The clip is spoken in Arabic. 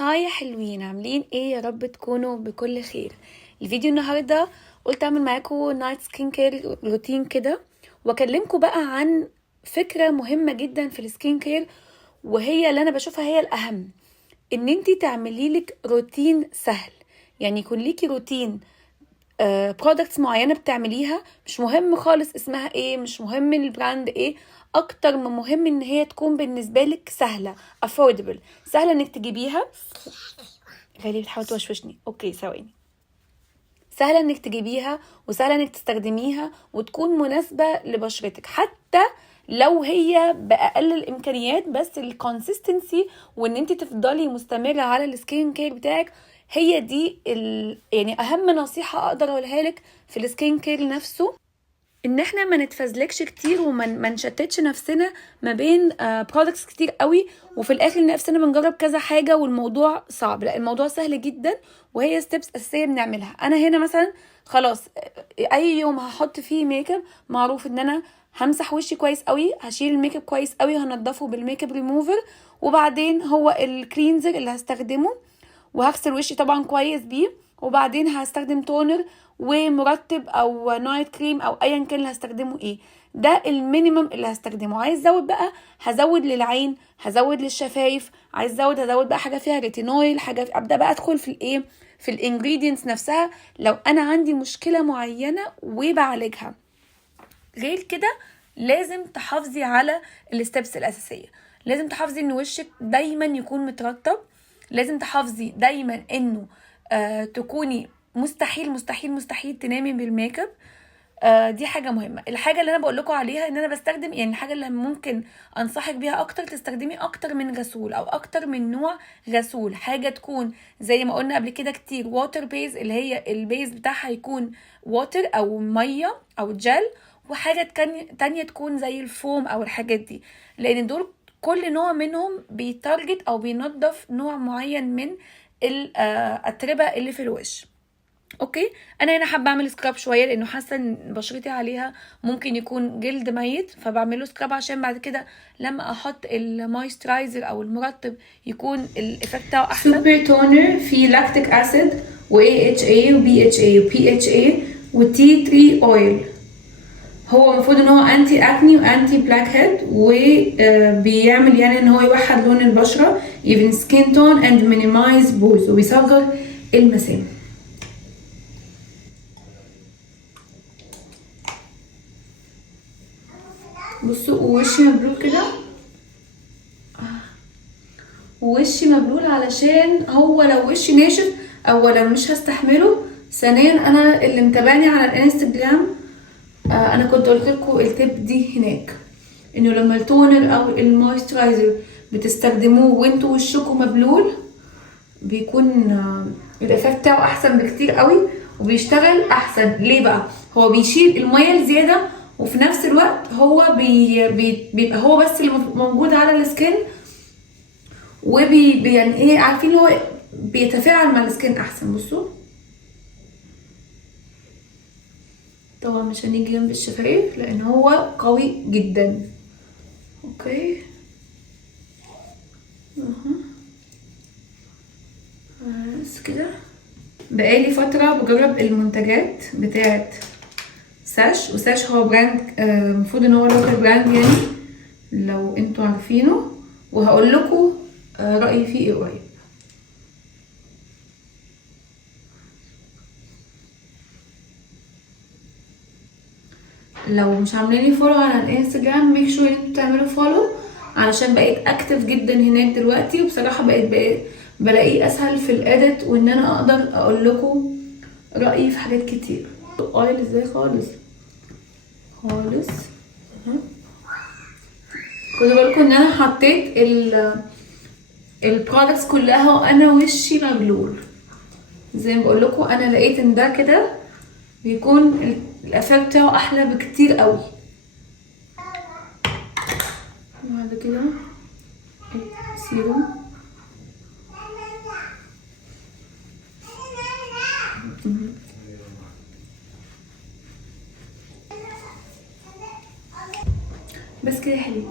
هاي يا حلوين، عاملين ايه؟ يا رب تكونوا بكل خير. الفيديو النهارده قلت اعمل معاكم نايت سكين كير روتين كده، واكلمكم بقى عن فكره مهمه جدا في السكين كير، وهي اللي انا بشوفها هي الاهم، ان انتي تعملي لك روتين سهل. يعني يكون ليكي روتين برودكتس معينه بتعمليها، مش مهم خالص اسمها ايه، مش مهم البراند ايه، اكتر من مهم ان هي تكون بالنسبه لك سهله، affordable، سهله انك تجيبيها. غالي بتحاول توشوشني، اوكي ثواني. سهله انك تجيبيها وسهله انك تستخدميها وتكون مناسبه لبشرتك، حتى لو هي باقل الامكانيات، بس الكونسيستنسي وان انت تفضلي مستمره على السكين كير بتاعك هي دي يعني اهم نصيحه اقدر اقولها لك في السكين كير نفسه، ان احنا ما نتفزلكش كتير وما نشتتش نفسنا ما بين برودكتس كتير قوي، وفي الاخر نفسنا بنجرب كذا حاجه والموضوع صعب. لا، الموضوع سهل جدا، وهي ستيبس اساسيه بنعملها. انا هنا مثلا خلاص اي يوم هحط فيه ميك اب، معروف ان انا همسح وشي كويس قوي، هشيل الميك اب كويس قوي، هنضفه بالميك اب ريموفر، وبعدين هو الكلينزر اللي هستخدمه، وهغسل وشي طبعا كويس بيه، وبعدين هستخدم تونر ومرطب او نايت كريم او ايا كان اللي هستخدمه ايه. ده المينيمم اللي هستخدمه. عايز ازود بقى هزود للعين، هزود للشفايف، عايز هزود بقى حاجه فيها ريتينويل، ابدا بقى ادخل في الايه، في الانجريدينتس نفسها لو انا عندي مشكله معينه وبعالجها. غير كده لازم تحافظي على الستبس الاساسيه. لازم تحافظي ان وشك دايما يكون مترطب، لازم تحافظي دايما انه تكوني مستحيل مستحيل مستحيل تنامي بالميك اب. دي حاجه مهمه. الحاجه اللي انا بقول لكم عليها ان انا بستخدم، يعني الحاجه اللي ممكن انصحك بيها اكتر، تستخدمي اكتر من غسول او اكتر من نوع غسول. حاجه تكون زي ما قلنا قبل كده كتير ووتر بيز، اللي هي البيز بتاعها يكون ووتر او ميه او جل، وحاجه تانية تكون زي الفوم او الحاجات دي، لان دول كل نوع منهم بيتارجت او بينظف نوع معين من الاتربه اللي في الوش. اوكي، انا هنا حابه اعمل سكراب شويه لانه حاسه ان بشرتي عليها ممكن يكون جلد ميت، فبعمله سكراب عشان بعد كده لما احط المويسترايزر او المرطب يكون الايفكت بتاعه احسن. سوبر تونر فيه لاكتيك اسيد و AHA و BHA و PHA و T3 اويل. هو المفروض ان هو انتي اكني وانتي بلاك هيد، وبيعمل يعني ان هو يوحد لون البشره، even skin tone and minimize pores، وبيصغر المسام. بصوا وشي مبلول كده، ووشي مبلول علشان هو لو وشي ناشف اولا مش هستحمله، ثانيا انا اللي متابعني على الانستجرام انا كنت قلت لكم التip دي هناك، انه لما التونر او المويسترايزر بتستخدموه وانتوا وشكم مبلول بيكون الايفكت بتاعه احسن بكتير قوي وبيشتغل احسن. ليه بقى؟ هو بيشيل الميه الزياده، وفي نفس الوقت هو بيبقى هو بس اللي موجود على السكين، يعني ايه، عارفين هو بيتفاعل مع السكين احسن. بصوا طبعا مش هنيجي جنب الشفايف لان هو قوي جدا. اوكي بس كده. بقالي فتره بجرب المنتجات بتاعت ساش، وساش هو براند المفروض ان هو لوكال براند يعني لو انتوا عارفينه، وهقول لكم رايي فيه ايه قريب. لو مش عاملين فولو على الانستجرام ميك شور ان انتوا تعملوا فولو، علشان بقيت اكتف جدا هناك دلوقتي، وبصراحه بقيت بلاقيه اسهل في الاديت، وان انا اقدر اقول لكم رايي في حاجات كتير. اويل ازاي خالص خالص. خدوا بالكم ان انا حطيت البرودكتس كلها وانا وشي مبلول. زي ما بقول لكم انا لقيت ان ده كده بيكون الافكت بتاعه احلى بكتير قوي. بعد كده السيروم، بس كده حلو.